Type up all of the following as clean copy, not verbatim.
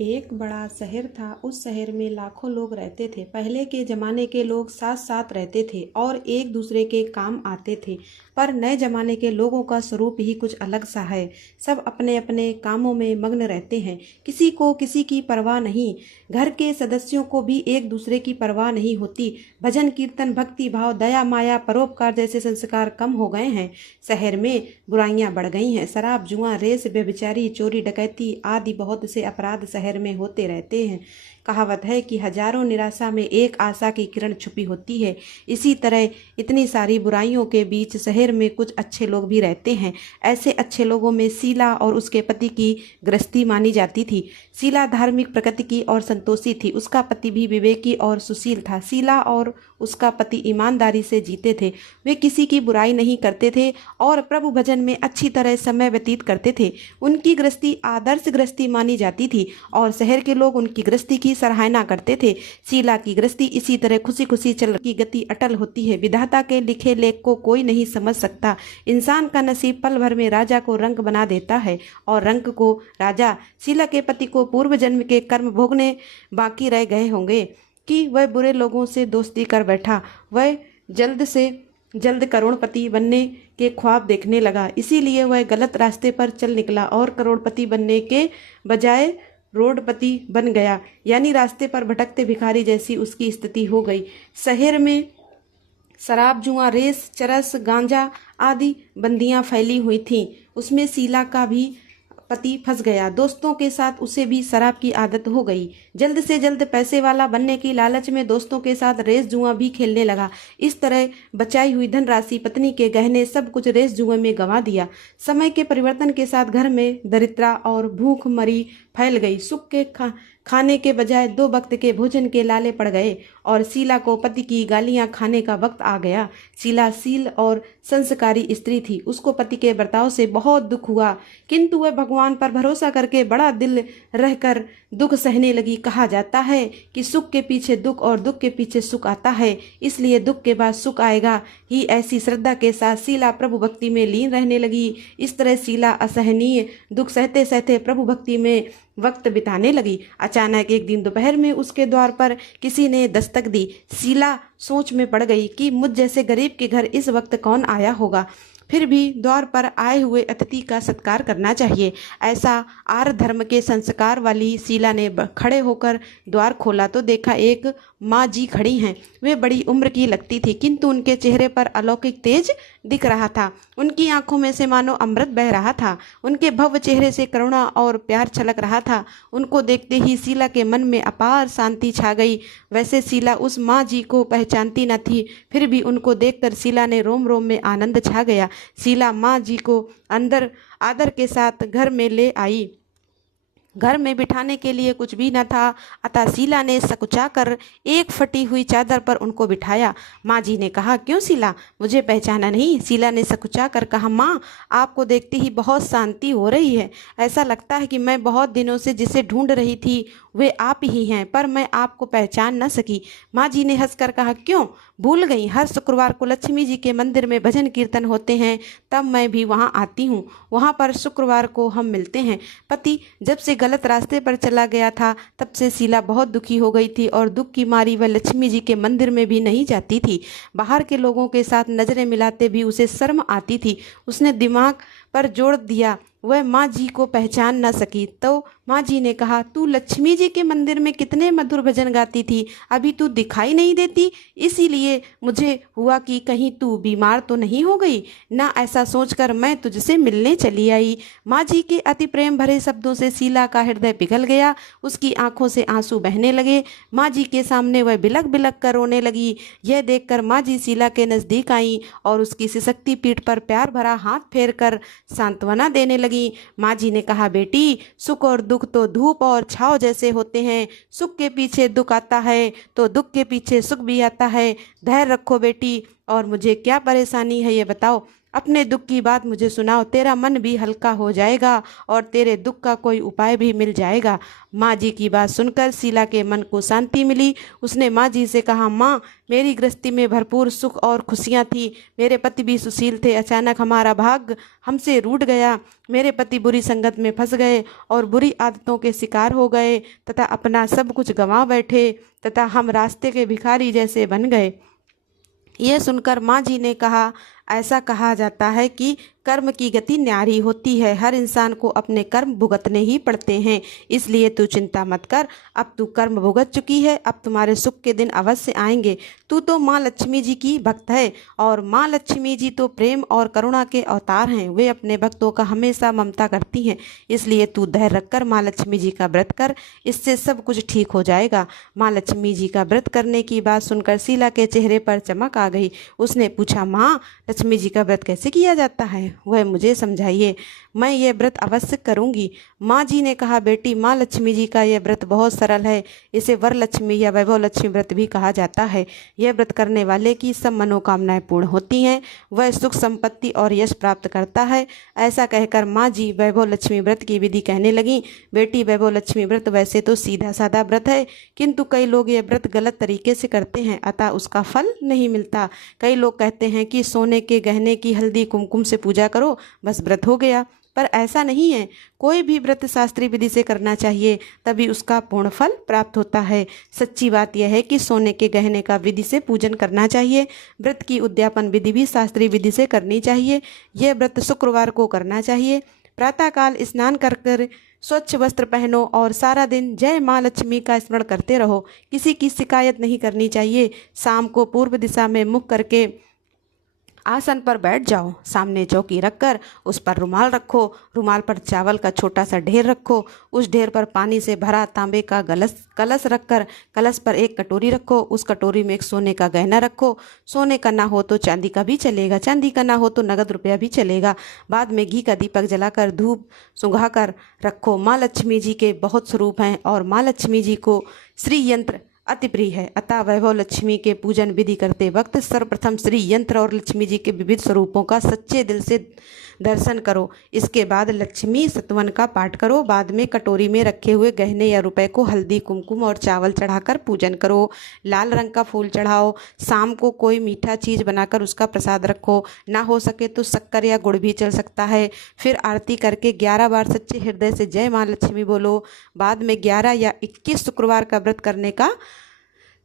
एक बड़ा शहर था। उस शहर में लाखों लोग रहते थे। पहले के ज़माने के लोग साथ साथ रहते थे और एक दूसरे के काम आते थे। पर नए ज़माने के लोगों का स्वरूप ही कुछ अलग सा है। सब अपने अपने कामों में मग्न रहते हैं। किसी को किसी की परवाह नहीं। घर के सदस्यों को भी एक दूसरे की परवाह नहीं होती। भजन कीर्तन, भक्ति भाव, दया माया, परोपकार जैसे संस्कार कम हो गए हैं। शहर में बुराइयां बढ़ गई हैं। शराब, जुआ, रेस, व्यभिचारी, चोरी, डकैती आदि बहुत से अपराध शहर में होते रहते हैं। कहावत है कि हजारों निराशा में एक आशा की किरण छुपी होती है। इसी तरह इतनी सारी बुराइयों के बीच शहर में कुछ अच्छे लोग भी रहते हैं। ऐसे अच्छे लोगों में शीला और उसके पति की गृहस्थी मानी जाती थी। शीला धार्मिक प्रकृति की और संतोषी थी। उसका पति भी विवेकी और सुशील था। शीला और उसका पति ईमानदारी से जीते थे। वे किसी की बुराई नहीं करते थे और प्रभु भजन में अच्छी तरह समय व्यतीत करते थे। उनकी गृहस्थी आदर्श गृहस्थी मानी जाती थी और शहर के लोग उनकी गृहस्थी की सराहना करते थे। शीला की गृहस्थी इसी तरह खुशी खुशी चल की गति अटल होती है। विधाता के लिखे लेख को कोई नहीं समझ सकता। इंसान का नसीब पल भर में राजा को रंक बना देता है और रंक को राजा। शीला के पति को पूर्व जन्म के कर्म भोगने बाकी रह गए होंगे कि वह बुरे लोगों से दोस्ती कर बैठा। वह जल्द से जल्द करोड़पति बनने के ख्वाब देखने लगा। इसीलिए वह गलत रास्ते पर चल निकला और करोड़पति बनने के बजाय रोडपति बन गया, यानी रास्ते पर भटकते भिखारी जैसी उसकी स्थिति हो गई। शहर में शराब, जुआ, रेस, चरस, गांजा आदि बंदियां फैली हुई थीं। उसमें शीला का भी पति फंस गया। दोस्तों के साथ उसे भी शराब की आदत हो गई। जल्द से जल्द पैसे वाला बनने की लालच में दोस्तों के साथ रेस जुआ भी खेलने लगा। इस तरह बचाई हुई धनराशि, पत्नी के गहने, सब कुछ रेस जुए में गंवा दिया। समय के परिवर्तन के साथ घर में दरिद्रता और भूखमरी फैल गई। सुख के खाने के बजाय 2 वक्त के भोजन के लाले पड़ गए और शीला को पति की गालियां खाने का वक्त आ गया। शीला शील और संस्कारी स्त्री थी। उसको पति के बर्ताव से बहुत दुख हुआ, किंतु वह भगवान पर भरोसा करके बड़ा दिल रहकर दुख सहने लगी। कहा जाता है कि सुख के पीछे दुख और दुख के पीछे सुख आता है, इसलिए दुख के बाद सुख आएगा ही। ऐसी श्रद्धा के साथ शीला प्रभु भक्ति में लीन रहने लगी। इस तरह शीला असहनीय दुख सहते सहते प्रभु भक्ति में वक्त बिताने लगी। अचानक एक दिन दोपहर में उसके द्वार पर किसी ने दस्तक दी। शीला सोच में पड़ गई कि मुझ जैसे गरीब के घर इस वक्त कौन आया होगा। फिर भी द्वार पर आए हुए अतिथि का सत्कार करना चाहिए। ऐसा आर्य धर्म के संस्कार वाली शीला ने खड़े होकर द्वार खोला तो देखा एक माँ जी खड़ी हैं। वे बड़ी उम्र की लगती थी, किंतु उनके चेहरे पर अलौकिक तेज दिख रहा था। उनकी आंखों में से मानो अमृत बह रहा था। उनके भव्य चेहरे से करुणा और प्यार छलक रहा था। उनको देखते ही शीला के मन में अपार शांति छा गई। वैसे शीला उस माँ जी को पहचानती न थी, फिर भी उनको देखकर शीला ने रोम रोम में आनंद छा गया। शीला माँ जी को अंदर आदर के साथ घर में ले आई। घर में बिठाने के लिए कुछ भी न था, अतः शीला ने सकुचाकर एक फटी हुई चादर पर उनको बिठाया। माँ जी ने कहा, क्यों शीला, मुझे पहचाना नहीं? शीला ने सकुचाकर कहा, माँ, आपको देखते ही बहुत शांति हो रही है। ऐसा लगता है कि मैं बहुत दिनों से जिसे ढूंढ रही थी वे आप ही हैं, पर मैं आपको पहचान न सकी। माँ जी ने हंसकर कहा, क्यों भूल गई? हर शुक्रवार को लक्ष्मी जी के मंदिर में भजन कीर्तन होते हैं, तब मैं भी वहाँ आती हूँ। वहाँ पर शुक्रवार को हम मिलते हैं। पति जब से गलत रास्ते पर चला गया था, तब से शीला बहुत दुखी हो गई थी और दुख की मारी वह लक्ष्मी जी के मंदिर में भी नहीं जाती थी। बाहर के लोगों के साथ नजरें मिलाते भी उसे शर्म आती थी। उसने दिमाग पर जोर दिया, वह माँ जी को पहचान न सकी। तो माँ जी ने कहा, तू लक्ष्मी जी के मंदिर में कितने मधुर भजन गाती थी, अभी तू दिखाई नहीं देती, इसीलिए मुझे हुआ कि कहीं तू बीमार तो नहीं हो गई ना। ऐसा सोचकर मैं तुझसे मिलने चली आई। माँ जी के अति प्रेम भरे शब्दों से शीला का हृदय पिघल गया। उसकी आंखों से आंसू बहने लगे। माँ जी के सामने वह बिलक बिलक कर रोने लगी। यह देखकर माँ जी शीला के नजदीक आई और उसकी सिसकती पीठ पर प्यार भरा हाथ फेर कर सांत्वना देने लगी। माँ जी ने कहा, बेटी, सुख और दुख तो धूप और छांव जैसे होते हैं। सुख के पीछे दुख आता है तो दुख के पीछे सुख भी आता है। धैर्य रखो बेटी, और मुझे क्या परेशानी है ये बताओ। अपने दुख की बात मुझे सुनाओ, तेरा मन भी हल्का हो जाएगा और तेरे दुख का कोई उपाय भी मिल जाएगा। माँ जी की बात सुनकर शीला के मन को शांति मिली। उसने माँ जी से कहा, माँ, मेरी गृहस्थी में भरपूर सुख और खुशियाँ थी। मेरे पति भी सुशील थे। अचानक हमारा भाग्य हमसे रूठ गया। मेरे पति बुरी संगत में फंस गए और बुरी आदतों के शिकार हो गए तथा अपना सब कुछ गंवा बैठे तथा हम रास्ते के भिखारी जैसे बन गए। यह सुनकर माँ जी ने कहा, ऐसा कहा जाता है कि कर्म की गति न्यारी होती है। हर इंसान को अपने कर्म भुगतने ही पड़ते हैं, इसलिए तू चिंता मत कर। अब तू कर्म भुगत चुकी है, अब तुम्हारे सुख के दिन अवश्य आएंगे। तू तो माँ लक्ष्मी जी की भक्त है और माँ लक्ष्मी जी तो प्रेम और करुणा के अवतार हैं। वे अपने भक्तों का हमेशा ममता करती हैं, इसलिए तू धैर्य रखकर माँ लक्ष्मी जी का व्रत कर, इससे सब कुछ ठीक हो जाएगा। माँ लक्ष्मी जी का व्रत करने की बात सुनकर शीला के चेहरे पर चमक आ गई। उसने पूछा, माँ, लक्ष्मी जी का व्रत कैसे किया जाता है, वह मुझे समझाइए, मैं ये व्रत अवश्य करूंगी। माँ जी ने कहा, बेटी, माँ लक्ष्मी जी का यह व्रत बहुत सरल है। इसे वरलक्ष्मी या वैभव लक्ष्मी व्रत भी कहा जाता है। यह व्रत करने वाले की सब मनोकामनाएं पूर्ण होती हैं, वह सुख संपत्ति और यश प्राप्त करता है। ऐसा कहकर माँ जी वैभव लक्ष्मी व्रत की विधि कहने लगी। बेटी, वैभव लक्ष्मी व्रत वैसे तो सीधा साधा व्रत है, किंतु कई लोग यह व्रत गलत तरीके से करते हैं, अतः उसका फल नहीं मिलता। कई लोग कहते हैं कि सोने के गहने की हल्दी कुमकुम से पूजा करो, बस व्रत हो गया, पर ऐसा नहीं है। कोई भी व्रत शास्त्रीय विधि से करना चाहिए, तभी उसका पूर्ण फल प्राप्त होता है। सच्ची बात यह है कि सोने के गहने का विधि से पूजन करना चाहिए। व्रत की उद्यापन विधि भी शास्त्रीय विधि से करनी चाहिए। यह व्रत शुक्रवार को करना चाहिए। प्रातःकाल स्नान कर कर स्वच्छ वस्त्र पहनो और सारा दिन जय माँ लक्ष्मी का स्मरण करते रहो। किसी की शिकायत नहीं करनी चाहिए। शाम को पूर्व दिशा में मुख करके आसन पर बैठ जाओ। सामने चौकी रखकर उस पर रुमाल रखो। रुमाल पर चावल का छोटा सा ढेर रखो। उस ढेर पर पानी से भरा तांबे का कलश रखकर कलश पर एक कटोरी रखो। उस कटोरी में एक सोने का गहना रखो। सोने का ना हो तो चांदी का भी चलेगा, चांदी का ना हो तो नगद रुपया भी चलेगा। बाद में घी का दीपक जलाकर धूप सुंघा कर रखो। माँ लक्ष्मी जी के बहुत स्वरूप हैं और माँ लक्ष्मी जी को श्री यंत्र अति प्रिय है, अतः वैभव लक्ष्मी के पूजन विधि करते वक्त सर्वप्रथम श्री यंत्र और लक्ष्मी जी के विविध स्वरूपों का सच्चे दिल से दर्शन करो। इसके बाद लक्ष्मी सतवन का पाठ करो। बाद में कटोरी में रखे हुए गहने या रुपए को हल्दी कुमकुम और चावल चढ़ाकर पूजन करो। लाल रंग का फूल चढ़ाओ। शाम को कोई मीठा चीज़ बनाकर उसका प्रसाद रखो। ना हो सके तो शक्कर या गुड़ भी चल सकता है। फिर आरती करके 11 बार सच्चे हृदय से जय माँ लक्ष्मी बोलो। बाद में 11 या 21 शुक्रवार का व्रत करने का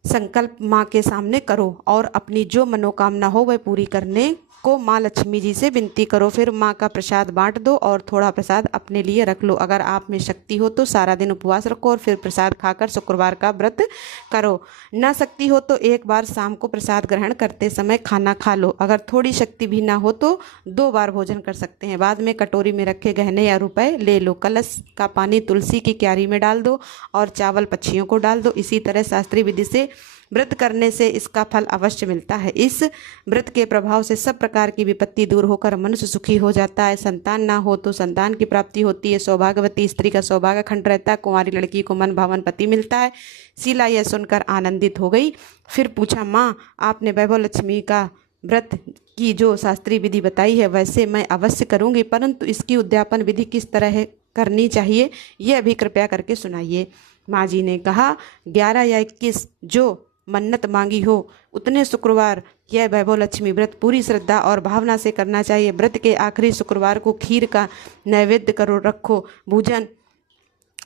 संकल्प माँ के सामने करो और अपनी जो मनोकामना हो वह पूरी करने को माँ लक्ष्मी जी से विनती करो। फिर माँ का प्रसाद बांट दो और थोड़ा प्रसाद अपने लिए रख लो। अगर आप में शक्ति हो तो सारा दिन उपवास रखो और फिर प्रसाद खाकर शुक्रवार का व्रत करो। न शक्ति हो तो एक बार शाम को प्रसाद ग्रहण करते समय खाना खा लो। अगर थोड़ी शक्ति भी ना हो तो 2 बार भोजन कर सकते हैं। बाद में कटोरी में रखे गहने या रुपए ले लो। कलश का पानी तुलसी की क्यारी में डाल दो और चावल पक्षियों को डाल दो। इसी तरह शास्त्रीय विधि से व्रत करने से इसका फल अवश्य मिलता है। इस व्रत के प्रभाव से सब प्रकार की विपत्ति दूर होकर मनुष्य सुखी हो जाता है। संतान ना हो तो संतान की प्राप्ति होती है। सौभाग्यवती स्त्री का सौभाग्य खंड रहता है। कुंवारी लड़की को मन भावन पति मिलता है। शीला यह सुनकर आनंदित हो गई। फिर पूछा, माँ, आपने वैभव लक्ष्मी का व्रत की जो शास्त्रीय विधि बताई है वैसे मैं अवश्य करूँगी, परंतु इसकी उद्यापन विधि किस तरह करनी चाहिए यह भी कृपया करके सुनाइए। माँ जी ने कहा, 11 या 21 जो मन्नत मांगी हो उतने शुक्रवार यह वैभव लक्ष्मी व्रत पूरी श्रद्धा और भावना से करना चाहिए। व्रत के आखिरी शुक्रवार को खीर का नैवेद्य करो रखो।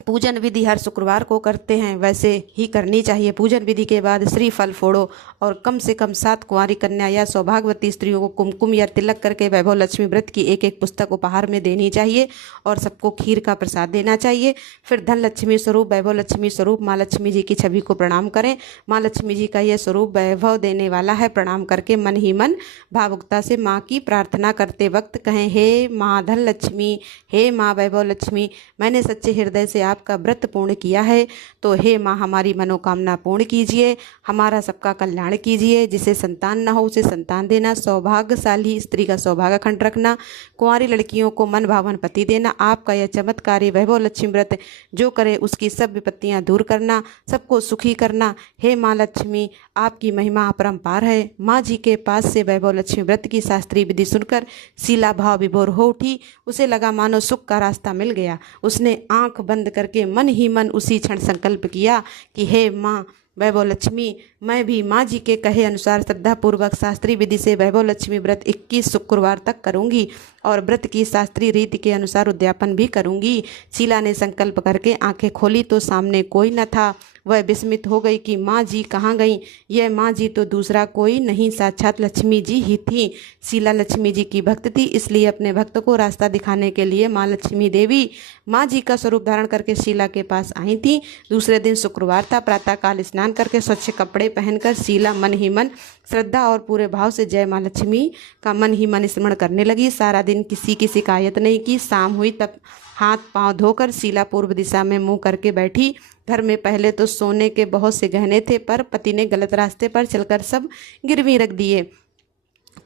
पूजन विधि हर शुक्रवार को करते हैं वैसे ही करनी चाहिए। पूजन विधि के बाद श्रीफल फोड़ो और कम से कम 7 कुंवारी कन्या या सौभाग्यवती स्त्रियों को कुमकुम या तिलक करके वैभव लक्ष्मी व्रत की एक पुस्तक उपहार में देनी चाहिए और सबको खीर का प्रसाद देना चाहिए। फिर धन लक्ष्मी स्वरूप वैभव लक्ष्मी स्वरूप माँ लक्ष्मी जी की छवि को प्रणाम करें। माँ लक्ष्मी जी का यह स्वरूप वैभव देने वाला है। प्रणाम करके मन ही मन भावुकता से माँ की प्रार्थना करते वक्त कहें, हे माँ धन लक्ष्मी, हे माँ वैभव लक्ष्मी, मैंने सच्चे हृदय से आपका व्रत पूर्ण किया है, तो हे माँ हमारी मनोकामना पूर्ण कीजिए, हमारा सबका कल्याण कीजिए। जिसे संतान न हो उसे संतान देना, सौभाग्यशाली स्त्री का सौभाग्य खंड रखना, कुंवारी लड़कियों को मन भावन पति देना। आपका यह चमत्कारी वैभव लक्ष्मी व्रत जो करे उसकी सब विपत्तियां दूर करना, सबको सुखी करना। हे माँ लक्ष्मी, आपकी महिमा अपरंपार है। माँ जी के पास से वैभव लक्ष्मी व्रत की शास्त्रीय विधि सुनकर शीला भाव विभोर हो उठी। उसे लगा मानो सुख का रास्ता मिल गया। उसने आंख बंद करके मन ही मन उसी क्षण संकल्प किया कि हे माँ वैभव लक्ष्मी, मैं भी माँ जी के कहे अनुसार श्रद्धापूर्वक शास्त्रीय विधि से वैभव लक्ष्मी व्रत 21 शुक्रवार तक करूंगी और व्रत की शास्त्रीय रीति के अनुसार उद्यापन भी करूंगी। शीला ने संकल्प करके आंखें खोली तो सामने कोई न था। वह विस्मित हो गई कि माँ जी कहाँ गईं। यह माँ जी तो दूसरा कोई नहीं, साक्षात लक्ष्मी जी ही थी। शीला लक्ष्मी जी की भक्त थी, इसलिए अपने भक्त को रास्ता दिखाने के लिए माँ लक्ष्मी देवी माँ जी का स्वरूप धारण करके शीला के पास आई थी। दूसरे दिन शुक्रवार था। प्रातःकाल स्नान करके स्वच्छ कपड़े पहनकर शीला मन ही मन श्रद्धा और पूरे भाव से जय माँ लक्ष्मी का मन ही मन स्मरण करने लगी। सारा दिन किसी की शिकायत नहीं की। शाम हुई तब हाथ पांव धोकर शीला पूर्व दिशा में मुंह करके बैठी। घर में पहले तो सोने के बहुत से गहने थे, पर पति ने गलत रास्ते पर चलकर सब गिरवी रख दिए।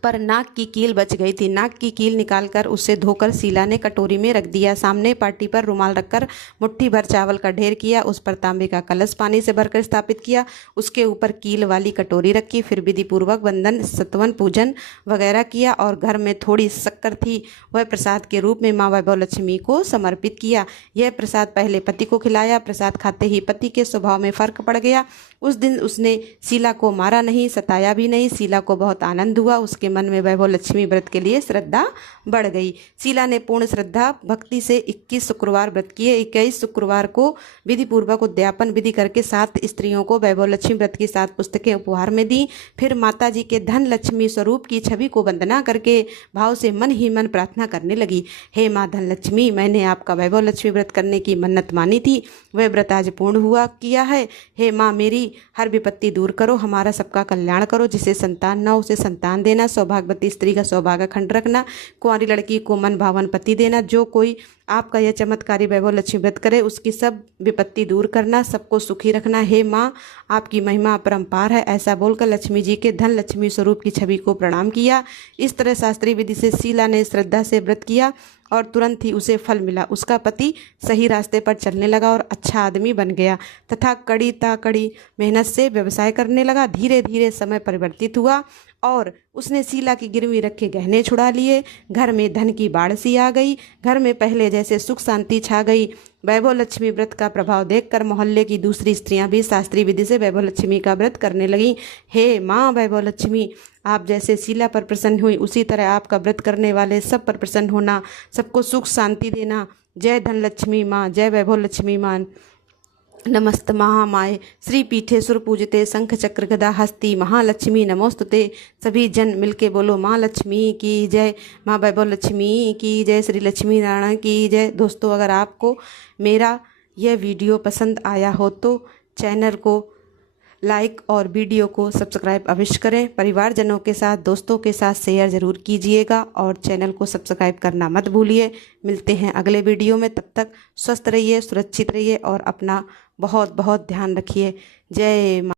पर नाक की कील बच गई थी। नाक की कील निकालकर उसे धोकर शीला ने कटोरी में रख दिया। सामने पार्टी पर रुमाल रखकर मुट्ठी भर चावल का ढेर किया। उस पर तांबे का कलश पानी से भरकर स्थापित किया। उसके ऊपर कील वाली कटोरी रखी। फिर विधि पूर्वक वंदन सतवन पूजन वगैरह किया और घर में थोड़ी शक्कर थी, वह प्रसाद के रूप में माँ वैभव लक्ष्मी को समर्पित किया। यह प्रसाद पहले पति को खिलाया। प्रसाद खाते ही पति के स्वभाव में फर्क पड़ गया। उस दिन उसने शीला को मारा नहीं, सताया भी नहीं। शीला को बहुत आनंद हुआ। उसके मन में वैभव लक्ष्मी व्रत के लिए श्रद्धा बढ़ गई। शीला ने पूर्ण श्रद्धा भक्ति से 21 शुक्रवार व्रत किए। 21 शुक्रवार को विधि पूर्वक उद्यापन विधि करके 7 स्त्रियों को वैभव लक्ष्मी व्रत की 7 पुस्तकें उपहार में दी। फिर माता जी के धन लक्ष्मी स्वरूप की छवि को वंदना करके भाव से मन ही मन प्रार्थना करने लगी। हे माँ धन लक्ष्मी, मैंने आपका वैभव लक्ष्मी व्रत करने की मन्नत मानी थी, वह व्रत आज पूर्ण हुआ किया है। हे माँ मेरी हर विपत्ति दूर करो, हमारा सबका कल्याण करो। जिसे संतान न हो उसे संतान देना, सौभाग्यवती स्त्री का सौभाग्य खंड रखना, कुंवारी लड़की को मन भावन पति देना। जो कोई आपका यह चमत्कारी वैभव लक्ष्मी व्रत करे उसकी सब विपत्ति दूर करना, सबको सुखी रखना। हे माँ आपकी महिमा अपरंपार है। ऐसा बोलकर लक्ष्मी जी के धन लक्ष्मी स्वरूप की छवि को प्रणाम किया। इस तरह शास्त्रीय विधि से शीला ने श्रद्धा से व्रत किया और तुरंत ही उसे फल मिला। उसका पति सही रास्ते पर चलने लगा और अच्छा आदमी बन गया तथा कड़ी ताकड़ी मेहनत से व्यवसाय करने लगा। धीरे धीरे समय परिवर्तित हुआ और उसने शीला की गिरवी रखे गहने छुड़ा लिए। घर में धन की बाढ़ सी आ गई। घर में पहले जैसे सुख शांति छा गई। वैभव लक्ष्मी व्रत का प्रभाव देखकर मोहल्ले की दूसरी स्त्रियां भी शास्त्रीय विधि से वैभव लक्ष्मी का व्रत करने लगीं। हे माँ वैभव लक्ष्मी, आप जैसे शीला पर प्रसन्न हुई उसी तरह आपका व्रत करने वाले सब पर प्रसन्न होना, सबको सुख शांति देना। जय धन लक्ष्मी माँ, जय वैभव लक्ष्मी माँ। नमस्त महामाये श्री पीठे सुर पूजते शंख चक्र गदा हस्ती महालक्ष्मी नमोस्तुते। सभी जन मिलके बोलो माँ लक्ष्मी की जय, माँ वैभव लक्ष्मी की जय, श्री लक्ष्मी नारायण की जय। दोस्तों अगर आपको मेरा यह वीडियो पसंद आया हो तो चैनल को लाइक और वीडियो को सब्सक्राइब अवश्य करें। परिवारजनों के साथ दोस्तों के साथ शेयर ज़रूर कीजिएगा और चैनल को सब्सक्राइब करना मत भूलिए। मिलते हैं अगले वीडियो में, तब तक स्वस्थ रहिए, सुरक्षित रहिए और अपना बहुत बहुत ध्यान रखिए। जय माँ।